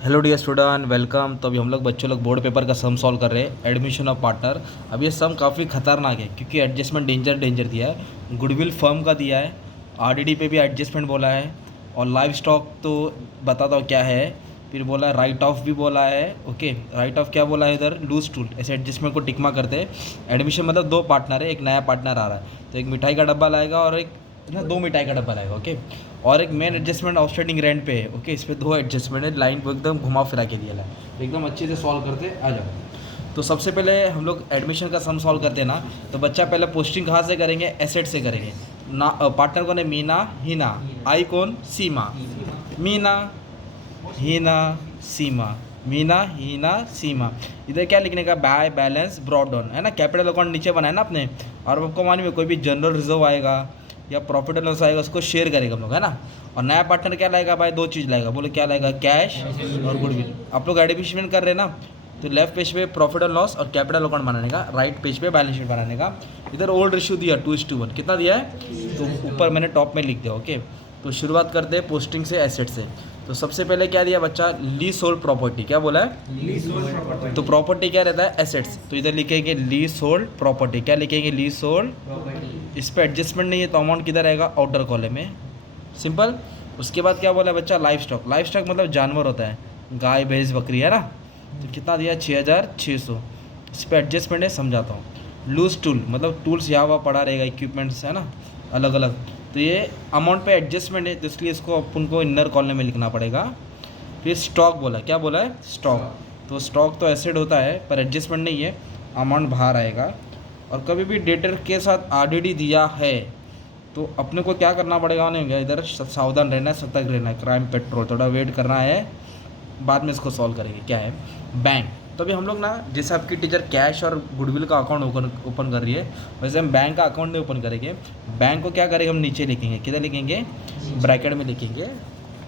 Hello dear student, welcome. तो अभी हम लोग बच्चों लोग बोर्ड पेपर का सम सॉल्व कर रहे हैं, एडमिशन ऑफ पार्टनर। अब ये सम काफ़ी खतरनाक है क्योंकि एडजस्टमेंट डेंजर दिया है, गुडविल फर्म का दिया है, आरडीडी पे भी एडजस्टमेंट बोला है, और लाइव स्टॉक तो बताता हूँ क्या है। फिर बोला है राइट ऑफ भी बोला है। ओके, राइट ऑफ क्या बोला है इधर, लूज टूल। ऐसे एडजस्टमेंट को टिकमा करते हैं। एडमिशन मतलब दो पार्टनर है, एक नया पार्टनर आ रहा है तो एक मिठाई का डब्बा लाएगा और एक ना दो मिठाई का डब्बा लाएगा। ओके, और एक मेन एडजस्टमेंट आउटस्टैंडिंग रेंट पे है। ओके, इस पर दो एडजस्टमेंट है, लाइन को एकदम घुमा फिरा के दिया है, तो एकदम अच्छे से सॉल्व करते आ जाओ। तो सबसे पहले हम लोग एडमिशन का सम सॉल्व करते हैं ना, तो बच्चा पहले पोस्टिंग कहाँ से करेंगे, एसेट से करेंगे ना। पार्टनर कौन है, मीना हिना। आई कौन, सीमा। मीना हिना सीमा, मीना हिना सीमा। इधर क्या लिखने का, बाय बैलेंस ब्रॉड डाउन है ना, कैपिटल अकाउंट नीचे बनाए ना आपने। और आपको मालूम है कोई भी जनरल रिजर्व आएगा या प्रॉफिट एंड लॉस आएगा, उसको शेयर करेगा हम लोग, है ना। और नया पार्टनर क्या लाएगा भाई, दो चीज़ लाएगा। बोले क्या लाएगा, कैश और गुडविल। आप लोग एडमिशन कर रहे हैं ना, तो लेफ्ट पेज पे प्रॉफिट एंड लॉस और कैपिटल अकाउंट बनाने का, राइट पेज पे बैलेंस शीट बनाने का। इधर ओल्ड रेशियो दिया 2:1, कितना दिया है तो ऊपर मैंने टॉप में लिख दिया। ओके, तो शुरुआत करते हैं पोस्टिंग से, एसेट से। तो सबसे पहले क्या दिया बच्चा, लीज होल्ड प्रॉपर्टी। क्या बोला है, लीज होल्ड प्रॉपर्टी। तो प्रॉपर्टी क्या रहता है, एसेट्स। तो इधर लिखेंगे लीज होल्ड प्रॉपर्टी। क्या लिखेंगे, लीज होल्ड। प्रॉपर्टी। इस पर एडजस्टमेंट नहीं है तो अमाउंट किधर आएगा, आउटर कॉलम में, सिंपल। उसके बाद क्या बोला है बच्चा, लाइफ स्टॉक। लाइफ स्टॉक मतलब जानवर होता है, गाय भैंस बकरी, है ना। तो कितना दिया, 6600। इस पर एडजस्टमेंट है, समझाता हूँ। लूज टूल मतलब टूल्स यहाँ वहाँ पड़ा रहेगा, इक्विपमेंट्स है ना अलग अलग। तो ये अमाउंट पे एडजस्टमेंट है, तो इसलिए इसको अपन को इनर कॉलम में लिखना पड़ेगा। फिर स्टॉक बोला, क्या बोला है, स्टॉक। तो स्टॉक तो एसेट होता है पर एडजस्टमेंट नहीं है, अमाउंट बाहर आएगा। और कभी भी डेटर के साथ आरडीडी दिया है तो अपने को क्या करना पड़ेगा, उन्हें इधर सावधान रहना है, सतर्क रहना है। क्राइम पेट्रोल, थोड़ा वेट करना है, बाद में इसको सॉल्व करेंगे। क्या है, बैंक। तो अभी हम लोग ना, जैसे आपकी टीचर कैश और गुडविल का अकाउंट ओपन कर रही है, वैसे हम बैंक का अकाउंट नहीं ओपन करेंगे। बैंक को क्या करेंगे, हम नीचे लिखेंगे, किधर लिखेंगे, ब्रैकेट में लिखेंगे।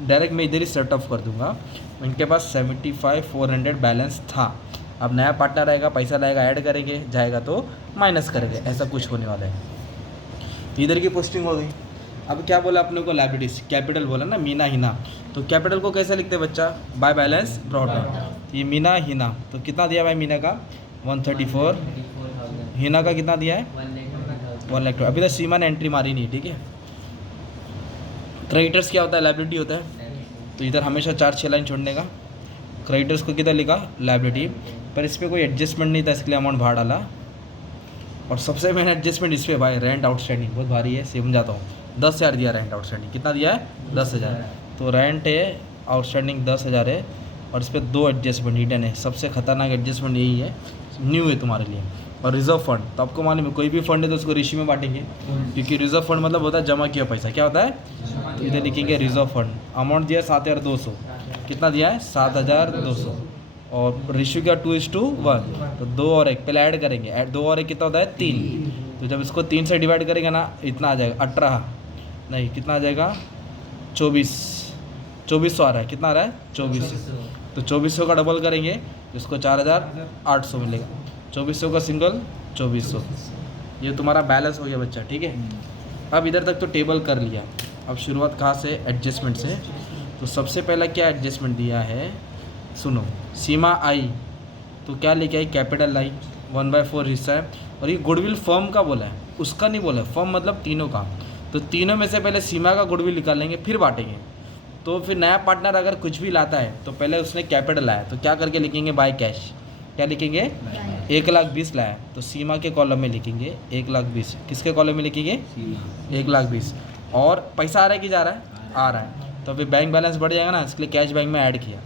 डायरेक्ट मैं इधर ही सेट ऑफ कर दूंगा। इनके पास 75,400 बैलेंस था। अब नया पार्टनर आएगा, पैसा लाएगा, ऐड करेंगे, जाएगा तो माइनस करेंगे, ऐसा कुछ होने वाला है। इधर की पोस्टिंग हो गई। अब क्या बोला अपने को, लाइबिलिटीज, कैपिटल बोला ना, मीना हिना। तो कैपिटल को कैसे लिखते हैं बच्चा, बाय बैलेंस ब्रॉड डाउन। ये मीना हिना, तो कितना दिया भाई मीना का, 134। हिना का कितना दिया है, 1 लाख। अभी तक सीमा ने एंट्री मारी नहीं, ठीक है। क्रेडिटर्स क्या होता है, लाइबिलिटी होता है, तो इधर हमेशा 4-6 लाइन छोड़ने का। क्रेडिटर्स को किधर लिखा, लाइबिलिटी। पर इस पर कोई एडजस्टमेंट नहीं था, इसलिए अमाउंट बाहर डाला। और सबसे मेन एडजस्टमेंट इस पर भाई, रेंट आउटस्टैंडिंग बहुत भारी है, समझाता हूँ। 10,000 दिया रेंट आउटस्टैंडिंग, कितना दिया है, 10,000। तो रेंट है आउटस्टैंडिंग 10,000 है, और इस पर दो एडजस्टमेंट हिडन है। सबसे खतरनाक एडजस्टमेंट यही है, न्यू है तुम्हारे लिए। और रिजर्व फंड, तो आपको मालूम है कोई भी फंड है तो उसको रेशियो में बांटेंगे, क्योंकि रिजर्व फंड मतलब होता है जमा किया पैसा। क्या होता है, तो इधर लिखेंगे रिजर्व फंड। अमाउंट दिया 7,200, कितना दिया है, 7,200। और रेशियो क्या, 2:1। तो 2 और 1 पहले ऐड करेंगे, 2 और 1 कितना होता है, 3। तो जब इसको 3 से डिवाइड करेंगे ना, इतना आ जाएगा 18, नहीं कितना आ जाएगा, 2400 आ रहा है। कितना आ रहा है, 2400। तो 2400 का डबल करेंगे तो इसको 4,800 मिलेगा। 2400 का सिंगल 2400। ये तुम्हारा बैलेंस हो गया बच्चा, ठीक है। अब इधर तक तो टेबल कर लिया। अब शुरुआत कहाँ से, एडजस्टमेंट से। तो सबसे पहला क्या एडजस्टमेंट दिया है, सुनो। सीमा आई, तो क्या लेके आई, कैपिटल आई, 1/4 हिस्सा है। और ये गुडविल फर्म का बोला है, उसका नहीं बोला है। फर्म मतलब तीनों का। तो तीनों में से पहले सीमा का गुडविल निकालेंगे, फिर बांटेंगे। तो फिर नया पार्टनर अगर कुछ भी लाता है तो पहले उसने कैपिटल लाया, तो क्या करके लिखेंगे, बाय कैश। क्या लिखेंगे, 1,20,000 लाया, तो सीमा के कॉलम में लिखेंगे 1,20,000। किसके कॉलम में लिखेंगे, 1,20,000। और पैसा आ रहा है कि जा रहा है, आ रहा है। तो अभी बैंक बैलेंस बढ़ जाएगा ना, इसलिए कैश बैंक में ऐड किया।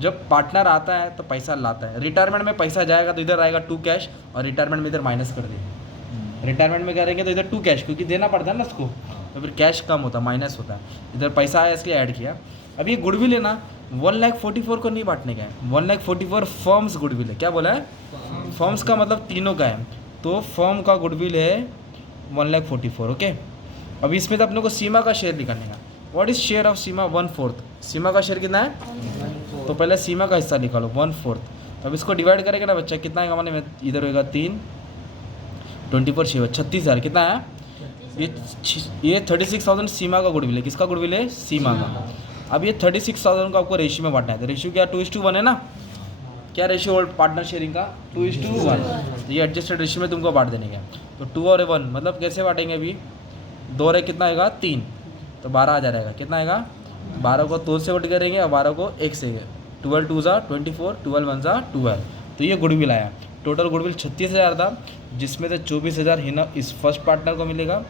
जब पार्टनर आता है तो पैसा लाता है, रिटायरमेंट में पैसा जाएगा तो इधर आएगा 2 कैश, और रिटायरमेंट में इधर माइनस कर देंगे। रिटायरमेंट में करेंगे तो इधर 2 कैश, क्योंकि देना पड़ता है ना उसको, तो फिर कैश कम होता है, माइनस होता है। इधर पैसा आया इसलिए ऐड किया। अब ये गुडविल है ना, 1,44,000 को नहीं बांटने का है, 1,44,000 फर्म्स गुडविल है। क्या बोला है, फर्म्स का मतलब तीनों का है। तो फर्म का गुडविल है 1,44,000। ओके, अब इसमें तो अपने को सीमा का शेयर निकालने का। व्हाट इज शेयर ऑफ सीमा, 1/4। सीमा का शेयर कितना है, तो पहले सीमा का हिस्सा निकालो, 1/4। अब इसको डिवाइड करेंगे ना बच्चा, कितना आएगा, माने इधर होगा 3, 24 6 36,000। कितना है, ये 36,000 सीमा का गुडविल है। किसका गुडविल है, सीमा का। अब ये 36,000 को आपको रेशियो में बांटना है, तो रेशियो क्या 2:1 है ना, क्या रेशियो ओल्ड पार्टनर शेयरिंग का 2:1, ये एडजस्टेड रेशियो में तुमको बांट देने का। तो 2 और 1 मतलब कैसे बांटेंगे, अभी 2 और 1 कितना आएगा 3, तो 12,000 आएगा। कितना आएगा 12 को 2 से वोट करेंगे और 12 को 1 से, 12 2 ज़ा 24, 12 1 ज़ा 12, तो ये गुडविल आया। टोटल गुडविल 36,000 था, जिसमें से 24,000 हिना इस फर्स्ट पार्टनर को मिलेगा,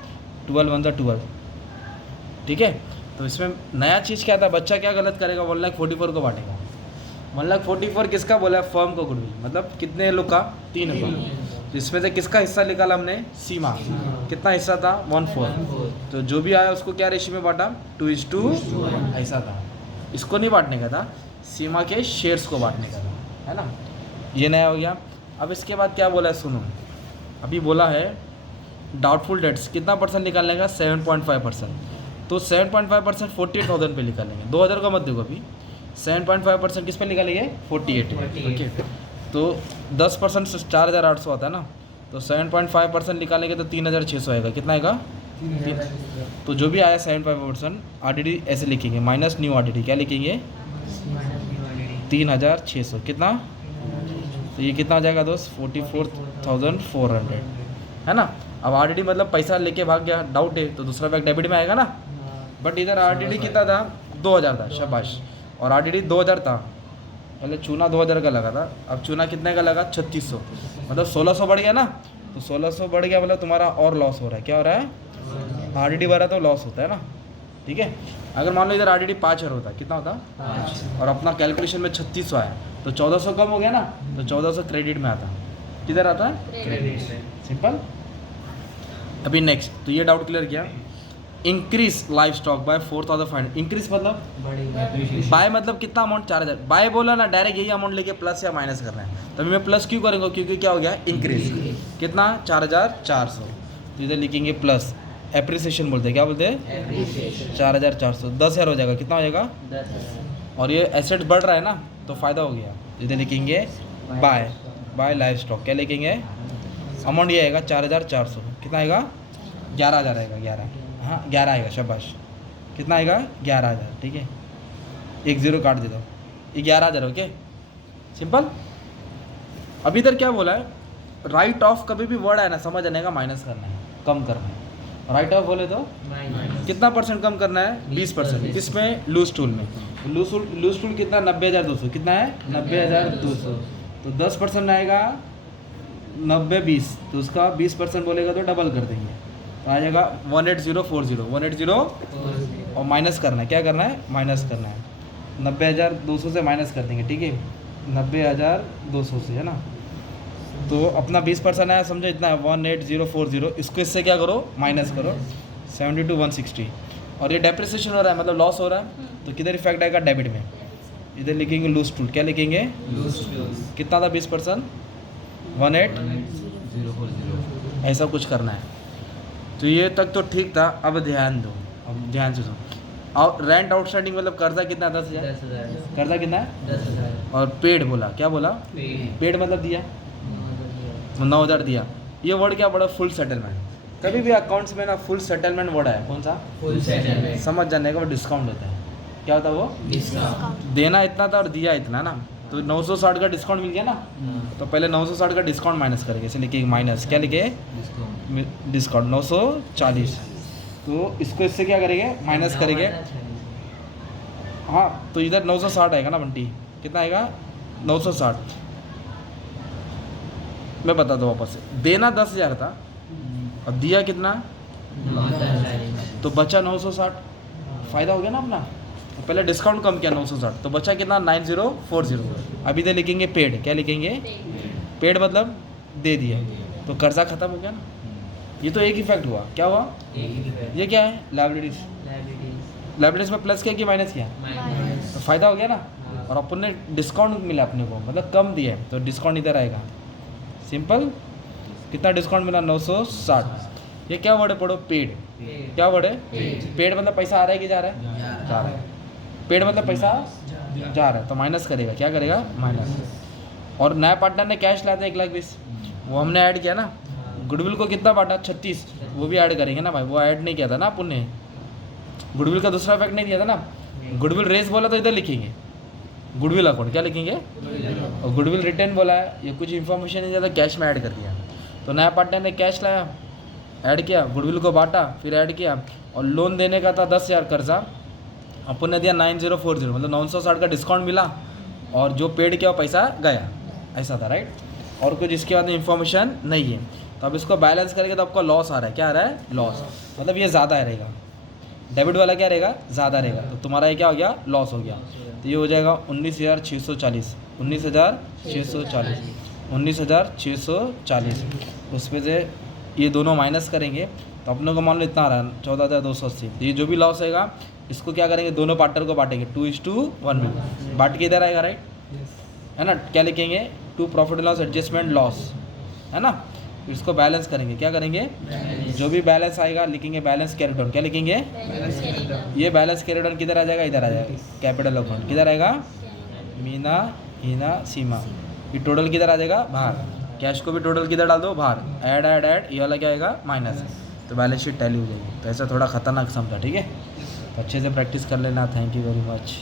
12 1 ज़ा 12, ठीक है। तो इसमें नया चीज़ क्या था, बच्चा क्या गलत करेगा, 1,44,000 को बांटेगा। 1,44,000 किसका बोला है, फर्म को गुडविल, मतलब कितने लोग का, 3 लोग, जिसमें से किसका हिस्सा निकाला हमने, सीमा, कितना हिस्सा था 1/4, तो जो भी आया उसको क्या रेशियो में बांटा 2:1 ऐसा था। इसको नहीं बांटने का था, सीमा के शेयर्स को बांटने का था, है ना। ये नया हो गया। अब इसके बाद क्या बोला है सुनो, अभी बोला है डाउटफुल डेट्स कितना परसेंट निकालने का, 7.5%, तो 7.5% 48,000 पे निकालेंगे, 2,000 का मत देखो अभी, 7.5% किस पे निकालेंगे 48, ओके। तो 10% से 4,800 आता है ना, तो 7.5% निकालेंगे तो 3,600 आएगा। कितना आएगा 3, तो जो भी आया 7.5% RDD ऐसे लिखेंगे, माइनस न्यू RDD क्या लिखेंगे 3,600, कितना, तो ये कितना आ जाएगा दोस्त 44,400, है ना। अब RDD मतलब पैसा लेके भाग गया, डाउट है तो दूसरा बैग डेबिट में आएगा ना, बट इधर RDD कितना था 2,000 था, शाबाश, और RDD 2,000 था, पहले चूना 2,000 का लगा था, अब चूना कितने का लगा 3,600, मतलब 1,600 बढ़ गया ना, तो 1,600 बढ़ गया मतलब तुम्हारा और लॉस हो रहा है, क्या हो रहा है, RDD बढ़ा तो लॉस होता है ना, ठीक है। अगर मान लो इधर RDD 5,000 होता, कितना होता 5, और अपना कैलकुलेशन में 3,600 आया, तो 1,400 कम हो गया ना, तो 1,400 क्रेडिट में आता, किधर आता है क्रेडिट, सिंपल। अभी नेक्स्ट, तो ये डाउट क्लियर किया। Increase life stock by 4,500, increase मतलब बाय मतलब कितना अमाउंट 4,000, बाय बोला ना, डायरेक्ट यही अमाउंट लेके प्लस या माइनस करना है, तभी मैं प्लस क्यों करेंगे, क्योंकि क्या हो गया इंक्रीज, कितना 4,400, तो इधर लिखेंगे प्लस, एप्रिसिएशन बोलते हैं, क्या बोलते हैं 4,400, 10,000 हो जाएगा, कितना हो जाएगा 10,000, और ये एसेट बढ़ रहा है ना, तो फ़ायदा हो गया, इधर लिखेंगे बाय लाइफ स्टॉक, क्या लिखेंगे अमाउंट ये आएगा 4,400, कितना आएगा 11,000 आएगा, 11, हाँ 11 आएगा, शाबाश, कितना आएगा 11,000, ठीक है, 1 0 काट देता हूँ, ये 11,000, ओके सिंपल। अभी इधर क्या बोला है, राइट ऑफ कभी भी वर्ड आए ना समझ आने का, माइनस करना है, कम करना है, राइट ऑफ बोले तो कितना परसेंट कम करना है 20%, किसमें लूज टूल में, लूज टूल कितना 90,200, कितना है 90,200, तो 10% आएगा 90-20, तो उसका 20% बोलेगा तो डबल कर देंगे, तो आ जाएगा 18040 और माइनस करना है, क्या करना है माइनस करना है, 90,200 से माइनस कर देंगे, ठीक है 90,200 से, है ना। तो अपना 20% आया, समझो इतना है 18040, इसको इससे क्या करो माइनस करो 72,160, और ये डेप्रिसिएशन हो रहा है मतलब लॉस हो रहा है, तो किधर इफेक्ट आएगा डेबिट में, इधर लिखेंगे लूज टूल, क्या लिखेंगे कितना था 20%, 18040, ऐसा कुछ करना है। तो ये तक तो ठीक था, अब ध्यान दो, अब ध्यान से सुनो। और रेंट आउटस्टैंडिंग मतलब कर्जा कितना 10,000, कर्जा कितना है 10,000, और पेड बोला, क्या बोला पेड मतलब दिया 9,000 दिया। ये वर्ड क्या बोला फुल सेटलमेंट, कभी भी अकाउंट्स में ना फुल सेटलमेंट वर्ड है, कौन सा फुल सेटलमेंट, समझ जाने का वो डिस्काउंट होता है, क्या होता है वो डिस्काउंट, देना इतना था और दिया इतना ना, तो 960 का डिस्काउंट मिल गया ना, तो पहले 960 का डिस्काउंट माइनस करेंगे, इसलिए लिखे माइनस, क्या लिखे डिस्काउंट 940, तो इसको इससे क्या करेंगे माइनस करेंगे, हाँ तो इधर 960 आएगा ना बंटी, कितना आएगा 960, मैं बता दूँ वापस से, देना 10,000 था अब दिया कितना, तो बचा 960, फ़ायदा हो गया ना अपना, तो पहले डिस्काउंट कम किया 960, तो बचा कितना 9040, अभी तो लिखेंगे पेड, क्या लिखेंगे पेड मतलब दे दिया, तो कर्जा खत्म हो गया ना, ये तो एक इफेक्ट हुआ, क्या हुआ ये क्या है लाइबिलिटीज में प्लस किया कि माइनस किया, तो फ़ायदा हो गया ना, और अपन ने डिस्काउंट मिला अपने को, मतलब कम दिए, तो डिस्काउंट इधर आएगा, सिंपल। कितना डिस्काउंट मिला 960, ये क्या वर्ड है पढ़ो पेड, क्या वर्ड है पेड मतलब पैसा आ रहा है कि जा रहा है, जा रहा है, पेड मतलब पैसा जा रहा है, तो माइनस करेगा, क्या करेगा माइनस, और नया पार्टनर ने कैश लाया था 1,20,000, वो हमने ऐड किया ना, गुडविल को कितना बांटा 36, वो भी ऐड करेंगे ना भाई, वो ऐड नहीं किया था ना अपन ने, गुडविल का दूसरा इफेक्ट नहीं दिया था ना, गुडविल रेस बोला तो इधर लिखेंगे गुडविल अकाउंट, क्या लिखेंगे, और गुडविल रिटर्न बोला है, ये कुछ इन्फॉर्मेशन नहीं ज़्यादा, कैश में ऐड कर दिया। तो नया पार्टनर ने कैश लाया, ऐड किया, गुडविल को बांटा, फिर ऐड किया, और लोन देने का था 10,000 कर्जा, अपन ने दिया 9040, मतलब 960 का डिस्काउंट मिला, और जो पेड किया वो पैसा गया, ऐसा था राइट। और कुछ इसके बाद में इंफॉर्मेशन नहीं है। तो अब इसको बैलेंस करेंगे तो आपका लॉस आ रहा है, क्या आ रहा है, लॉस, मतलब ये ज़्यादा रहेगा, डेबिट वाला क्या रहेगा, ज़्यादा रहेगा, तो तुम्हारा ये क्या हो गया, लॉस हो गया। तो ये हो जाएगा 19,640, 19,640, 19,640। उसमें से ये दोनों माइनस करेंगे तो अपने को मान लो इतना आ रहा है 14,280। तो ये जो भी लॉस होएगा इसको क्या करेंगे, दोनों पार्टनर को बांटेंगे 2:1 में, बांट के इधर आएगा राइट, है ना। क्या लिखेंगे, 2 प्रॉफिट लॉस एडजस्टमेंट लॉस, है ना। फिर इसको बैलेंस करेंगे, क्या करेंगे, जो भी बैलेंस आएगा लिखेंगे बैलेंस कैरी डाउन, क्या लिखेंगे, ये बैलेंस कैरी डाउन किधर आ जाएगा, इधर आ जाएगा, कैपिटल अकाउंट किधर आएगा, मीना हीना सीमा, ये टोटल किधर आ जाएगा, बाहर, कैश को भी टोटल किधर डाल दो, बाहर, ऐड ऐड ऐड, ये वाला क्या आएगा, माइनस, तो बैलेंस शीट टैली हो जाएगी। तो ऐसा थोड़ा खतरनाक समझा, ठीक है, तो अच्छे से प्रैक्टिस कर लेना। Thank you very much.